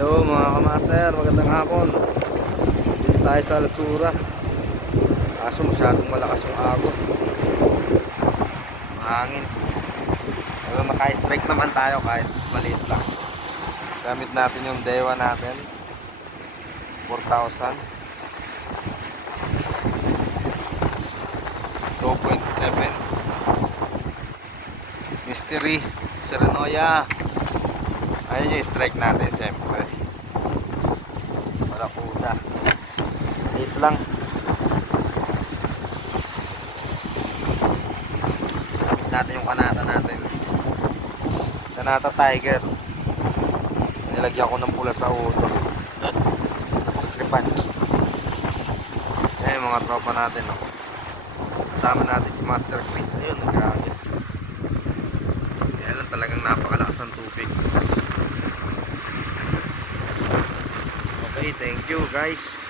Hello mga kamaster, magandang hapon. Dito tayo sa Lasura. Kaso masyadong malakas yung agos, mahangin. Pero naka-strike naman tayo kahit maliit lang. Gamit natin yung Dewa natin 4,000 2.7 Mystery Serenoya. Ayun yung strike natin, siyempre Barakuda. Maliit lang. Gamit natin yung kanata natin, Kanata Tiger. Nilagyan ko ng pula sa ulo. Tripan. Ayan yung mga tropa natin, no? Kasama natin si Master Chris. Ayun, nag-aagis. Kaya lang talagang napakalakas ng tubig. Okay, thank you guys.